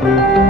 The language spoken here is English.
thank you